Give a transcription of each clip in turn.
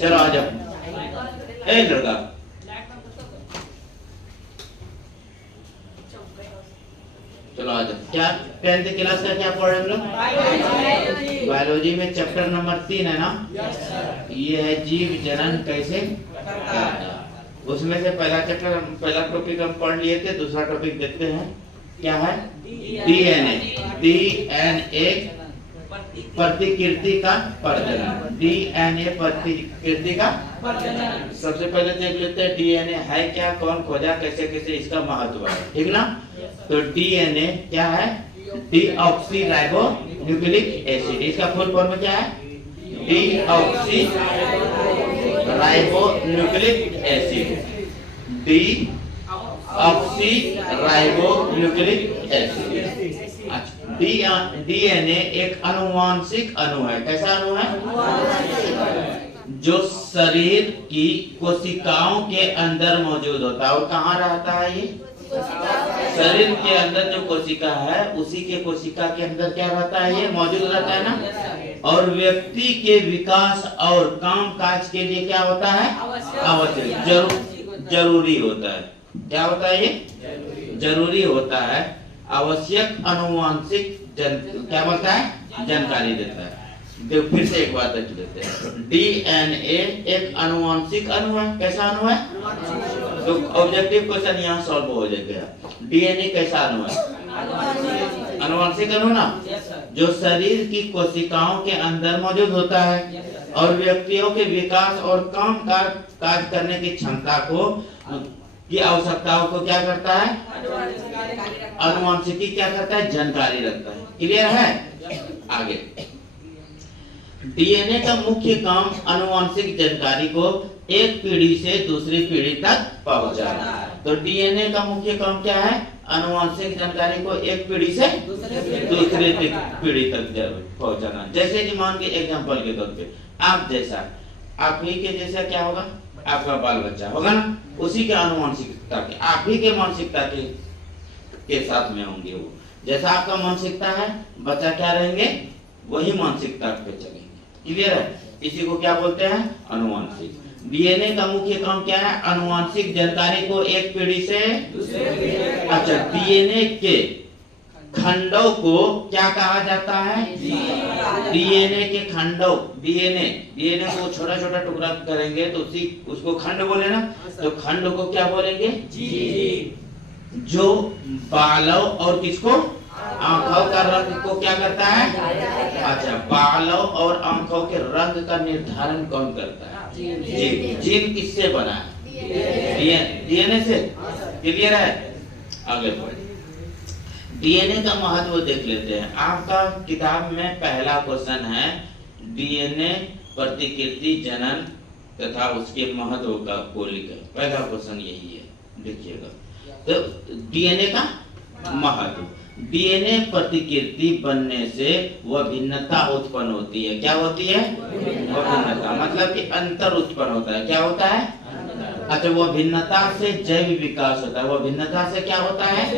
चलो आ जाओ। ए लड़का, चलो आ जाओ। क्या 10th क्लास का क्या पढ़ रहे हम लोग? बायोलॉजी में चैप्टर नंबर 3 है ना? ये है जीव जनन कैसे करता है। उसमें से पहला टॉपिक हम पढ़ लिए थे। दूसरा टॉपिक देखते हैं क्या है। डीएनए। डीएनए प्रतिकृति का प्रजनन। डीएनए प्रतिकृति का प्रजनन। सबसे पहले देख लेते हैं डीएनए है क्या, कौन खोजा, कैसे कैसे इसका महत्व है, ठीक ना। तो डीएनए क्या है? Deoxy ribo nucleic acid. इसका फुल फॉर्म क्या है? Deoxy ribo nucleic acid. Deoxy ribo nucleic acid. DNA एक आनुवांशिक अणु है। कैसा अणु है? जो शरीर की कोशिकाओं के अंदर मौजूद होता है। और कहाँ रहता है ये? शरीर के अंदर जो कोशिका है उसी के कोशिका के अंदर क्या रहता है? ये मौजूद रहता है ना। और व्यक्ति के विकास और काम काज के लिए क्या होता है? आवश्यक, जरूरी होता है। क्या होता है ये? जरूरी होता है। आवश्यक आनुवांशिक क्या बोलता है? जानकारी देता है। तो फिर से एक बात देख लेते हैं। डीएनए एक आनुवांशिक अणु है। कैसा अणु है? तो ऑब्जेक्टिव क्वेश्चन यहाँ सॉल्व हो जाएगा। डीएनए कैसा अणु है? आनुवांशिक अणु ना, जो शरीर की कोशिकाओं के अंदर मौजूद होता है और व्यक्तियों के विकास और काम काज करने की क्षमता को की आवश्यकताओं को क्या करता है? आनुवांशिकी क्या करता है? जानकारी रखता है। क्लियर है? आगे डीएनए का मुख्य काम आनुवांशिक जानकारी को एक पीढ़ी से दूसरी पीढ़ी तक पहुंचाना। तो डीएनए का मुख्य काम क्या है? आनुवांशिक जानकारी को एक पीढ़ी से दूसरी पीढ़ी तक पहुंचाना। जैसे कि मान के एग्जांपल के तौर पे आप जैसा, आप ही के जैसा क्या होगा? आपका बाल बच्चा होगा ना, उसी के आनुवांशिकता के, आप ही के मानसिकता के साथ में होंगे। वो जैसा आपका मानसिकता है, बच्चा क्या रहेंगे? वही मानसिकता पे चलेंगे। क्लियर है? इसी को क्या बोलते हैं? आनुवांशिक। डीएनए का मुख्य काम क्या है? आनुवांशिक जानकारी को एक पीढ़ी से दूसरे पीढ़ी। अच्छा, डीएनए के खंडों को क्या कहा जाता है? डीएनए के खंडों, डीएनए को छोटा छोटा टुकड़ा करेंगे तो उसको खंड बोले ना। तो खंड को क्या बोलेंगे? जीन। जो बालों और किसको? आंखों का रंग को क्या करता है? अच्छा, बालों और आंखों के रंग का निर्धारण कौन करता है? जीन। जीन किससे बना है? डीएनए से। क्लियर है? आगे बढ़े। डीएनए का महत्व देख लेते हैं। आपका किताब में पहला क्वेश्चन है डीएनए प्रतिकृति जनन तथा उसके महत्व का को लिखा। पहला क्वेश्चन यही है, देखिएगा। तो डीएनए का महत्व, डीएनए प्रतिकृति बनने से वह भिन्नता उत्पन्न होती है। क्या होती है? वह भिन्नता, मतलब कि अंतर उत्पन्न होता है। क्या होता है? अच्छा, वो भिन्नता से जैव विकास होता है। वो भिन्नता से क्या होता है?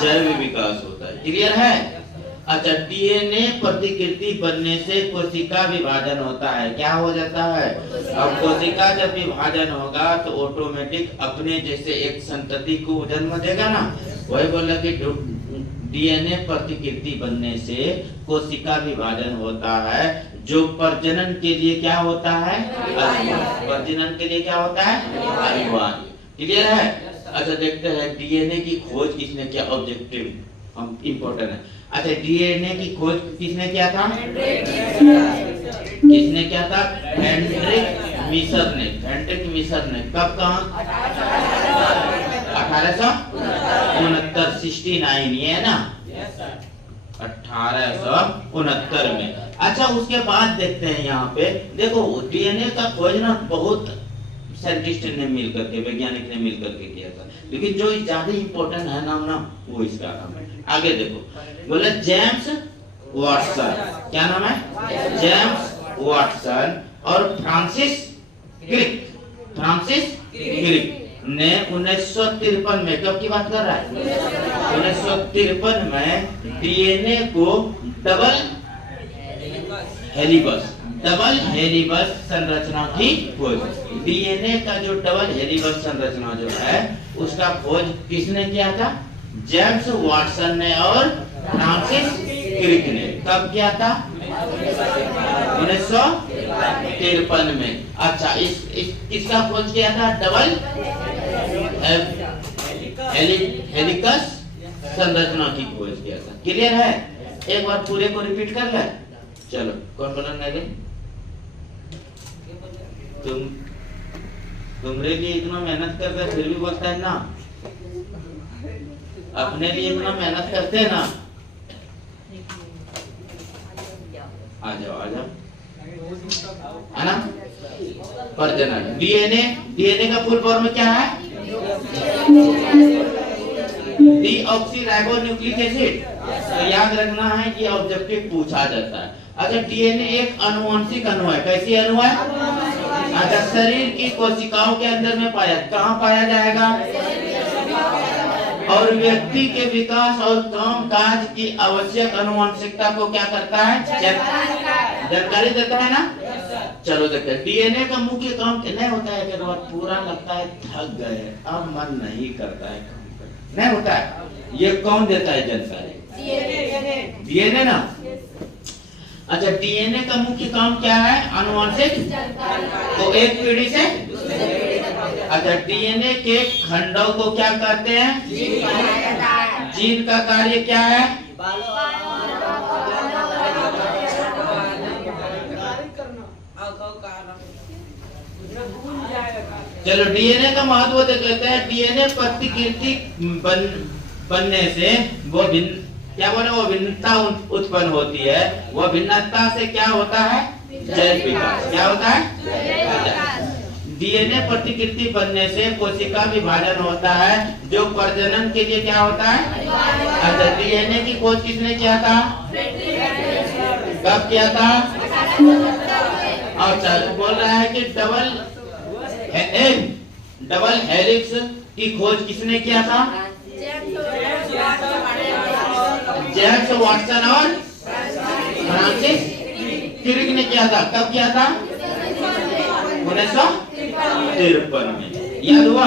जैव विकास होता है। क्लियर है? अच्छा, डीएनए प्रतिकृति बनने से कोशिका विभाजन होता है। क्या हो जाता है? अब कोशिका जब विभाजन होगा तो ऑटोमेटिक अपने जैसे एक संतति को जन्म देगा ना। वही बोला कि डीएनए प्रतिकृति बनने से कोशिका विभाजन होता है, जो प्रजनन के लिए क्या होता है? प्रजनन के लिए क्या होता है? अनिवार्य। क्लियर है? अच्छा, देखते हैं डीएनए की खोज किसने किया। ऑब्जेक्टिव हम इम्पोर्टेंट है। अच्छा, डीएनए की खोज किसने किया था? किसने किया था? हेनरिक मिशर ने। हेनरिक मिशर ने कब? कहाँ? 1869, ये है ना? 1869 में। अच्छा, उसके बाद देखते हैं यहाँ पे, देखो डीएनए का खोज ना बहुत साइंटिस्ट ने मिल करके, वैज्ञानिक ने मिल करके किया था, लेकिन जो ज्यादा इम्पोर्टेंट है नाम ना, वो इसका नाम है। आगे देखो, बोले जेम्स वाटसन। क्या नाम है? जेम्स वाटसन और फ्रांसिस क्रिक ने 1953 में, कब की बात कर रहा है? 1953 में डीएनए को डबल हेलिकस डबल हेलिक्स संरचना की खोज। डीएनए का जो डबल हेलिक्स संरचना जो है उसका खोज किसने किया था? जेम्स वाटसन ने और फ्रांसिस क्रिक ने। कब किया था? 1953 में। अच्छा, इस किसका खोज किया था? डबल हेलिक्स संरचना की खोज किया था। क्लियर है? एक बार पूरे को रिपीट कर ले। चलो, कौन बोलना है? तुम्हारे लिए इतना मेहनत करते हैं फिर भी बोलता है ना, अपने लिए इतना मेहनत करते हैं ना। आ जाओ है ना। प्रजनन, डीएनए का फुल फॉर्म क्या है? Deoxyribonucleic acid. तो याद रखना है कि ऑब्जेक्टिव पूछा जाता है। अच्छा, डीएनए एक आनुवंशिक अणु है। कैसी अणु है? अच्छा, शरीर की कोशिकाओं के अंदर में कहाँ पाया जाएगा? और व्यक्ति के विकास और काम काज की आवश्यक आनुवंशिकता को क्या करता है? जानकारी देता है ना। चलो देखते हैं, डीएनए का मुख्य काम नहीं होता है कि पूरा लगता है थक गए, अब मन नहीं करता है काम करना, नहीं होता है। ये कौन देता है जानकारी? डीएनए ना। अच्छा, डीएनए का मुख्य काम क्या है? आनुवंशिक। तो एक पीढ़ी से। अच्छा, डीएनए के खंडों को क्या कहते हैं? जीन का कार्य क्या है? चलो, डीएनए का महत्व देख लेते हैं। डीएनए प्रतिकृति बनने से वो भिन्नता उत्पन्न होती है। वह भिन्नता से क्या होता है? जैव विकास। क्या होता है? डीएनए प्रतिकृति बनने से कोशिका विभाजन होता है, जो प्रजनन के लिए क्या होता है? अच्छा, डीएनए की खोज किसने किया था? कब किया था? अच्छा, बोल रहा है कि डबल हेलिक्स की खोज किसने किया था? जेम्स वाटसन और फ्रांसिस क्रिक ने किया था। कब किया था? 1953 में। याद हुआ?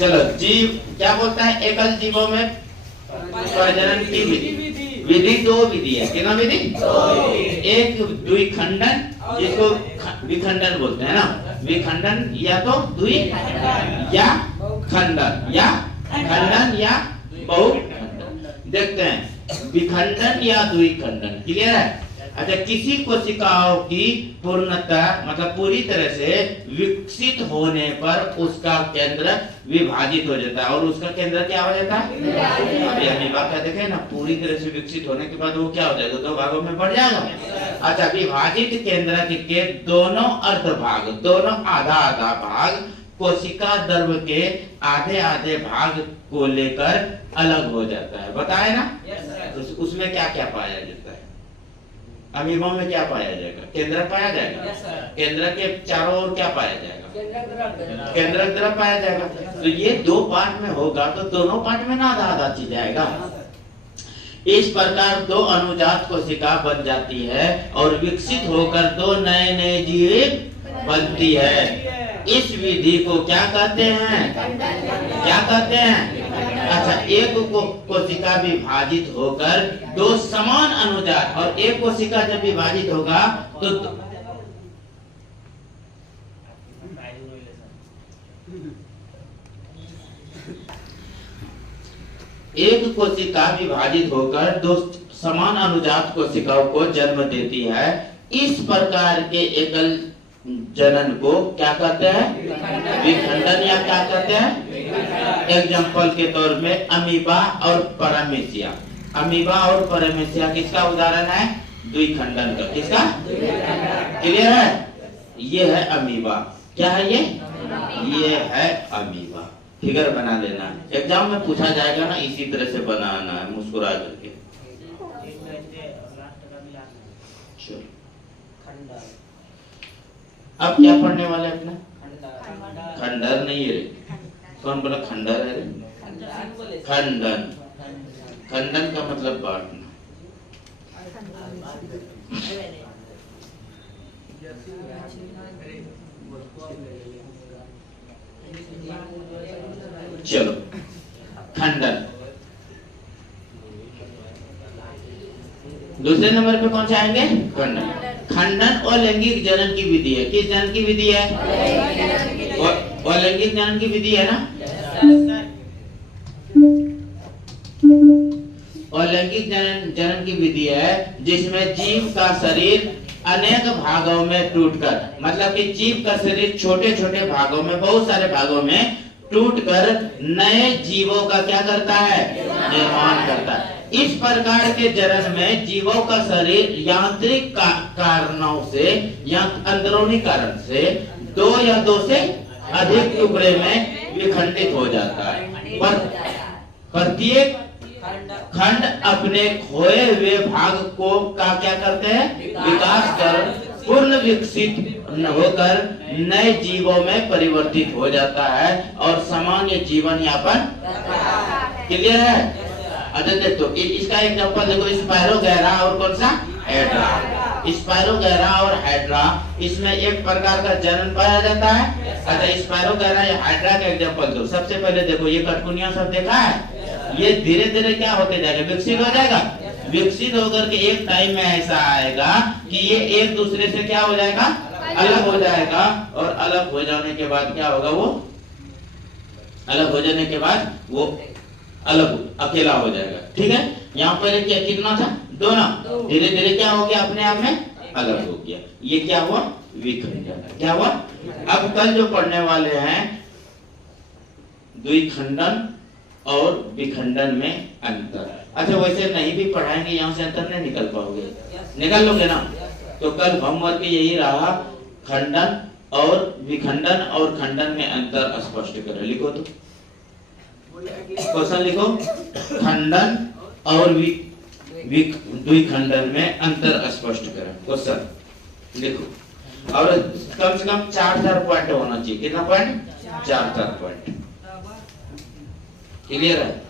चलो, जीव क्या बोलता है? एकल जीवों में प्रजनन की विधि दो विधि है। कितना विधि? एक द्विखंडन, जिसको विखंडन बोलते हैं ना। विखंडन या तो द्वि या खंडन या खंडन या बहुखंडन। देखते हैं, विखंडन या द्विखंडन। क्लियर है? अच्छा, किसी कोशिकाओं की पूर्णतः मतलब पूरी तरह से विकसित होने पर उसका केंद्र विभाजित हो जाता है। और उसका केंद्र क्या हो जाता है? अभी अमीबा का देखें ना, पूरी तरह से विकसित होने के बाद वो क्या हो जाएगा? दो भागों में बढ़ जाएगा। अच्छा, विभाजित केंद्र के दोनों अर्ध भाग, दोनों आधा भाग कोशिका द्रव्य के आधे भाग को लेकर अलग हो जाता है। बताए ना? तो उसमें क्या क्या पाया जाता है? अमीबा में क्या पाया जाएगा? केंद्रक पाया जाएगा। केंद्रक के चारों ओर क्या पाया जाएगा? केंद्रक द्रव पाया जाएगा। तो ये दो पार्ट में होगा, तो दोनों पार्ट में ना आधा चीज जाएगा। इस प्रकार दो अनुजात कोशिका बन जाती है और विकसित होकर दो नए जीव बनती है। इस विधि को क्या कहते हैं? क्या कहते हैं? अच्छा, एक कोशिका विभाजित होकर दो समान अनुजात, और एक कोशिका जब विभाजित होगा तो एक कोशिका विभाजित होकर दो समान अनुजात कोशिकाओं को जन्म देती है। इस प्रकार के एकल जनन को क्या कहते हैं? विखंडन या क्या कहते हैं? एग्जाम्पल के तौर में अमीबा और पैरामीशिया। अमीबा और पैरामीशिया किसका उदाहरण है? द्विखंडन का। किसका? क्लियर है? ये है अमीबा। क्या है ये है अमीबा। फिगर बना लेना, एग्जाम में पूछा जाएगा ना, इसी तरह से बनाना है मुस्कुरा करके। अब क्या पढ़ने वाले अपना? खंडर नहीं है। कौन बोला खंडर है? खंडन। खंडन का मतलब बांटना। चलो खंडन। दूसरे नंबर पे कौन से आएंगे? खंडन। खंडन और लैंगिक जनन की विधि है। किस जनन की विधि है? और लैंगिक जनन की विधि है ना। और लैंगिक जनन की विधि है जिसमें जीव का शरीर अनेक भागों में टूटकर, मतलब कि जीव का शरीर छोटे छोटे भागों में, बहुत सारे भागों में टूटकर नए जीवों का क्या करता है? निर्माण करता है। इस प्रकार के जनन में जीवों का शरीर यांत्रिक कारणों से या अंदरूनी कारण से दो या दो से अधिक टुकड़े में विखंडित हो जाता है। प्रत्येक खंड अपने खोए हुए भाग को क्या करते हैं? विकास कर पूर्ण विकसित होकर नए जीवों में परिवर्तित हो जाता है और सामान्य जीवन यापन। क्लियर है? अच्छा देखो इसका एग्जांपल देखो, स्पायरोगैरा और कौन सा? हाइड्रा। स्पायरोगैरा और हाइड्रा, इसमें एक प्रकार का जनन पाया जाता है। अच्छा स्पायरोगैरा या हाइड्रा का एग्जांपल दो। सबसे पहले देखो ये कटकुनिया सब देखा है, ये धीरे धीरे क्या होते जाएगा? विकसित हो जाएगा। विकसित होकर के एक टाइम में ऐसा आएगा कि ये एक दूसरे से क्या हो जाएगा? अलग हो जाएगा। और अलग हो जाने के बाद क्या होगा? वो अलग हो जाने के बाद वो अलग अकेला हो जाएगा। ठीक है, यहाँ पर क्या कितना था? दो ना। धीरे धीरे क्या हो गया? अपने आप में अलग हो गया। ये क्या हुआ? विखंडन। क्या हुआ? अब कल जो पढ़ने वाले हैं द्विखंडन और विखंडन में अंतर। अच्छा वैसे नहीं भी पढ़ाएंगे यहाँ से अंतर नहीं निकल पाओगे, निकल लोगे ना। तो कल होमवर्क यही रहा, खंडन और विखंडन और खंडन में अंतर स्पष्ट करो। लिखो तो क्वेश्चन लिखो, खंडन और द्विखंडन में अंतर स्पष्ट करें। क्वेश्चन लिखो और कम से कम 4 पॉइंट होना चाहिए। कितना पॉइंट? 4 पॉइंट। क्लियर है?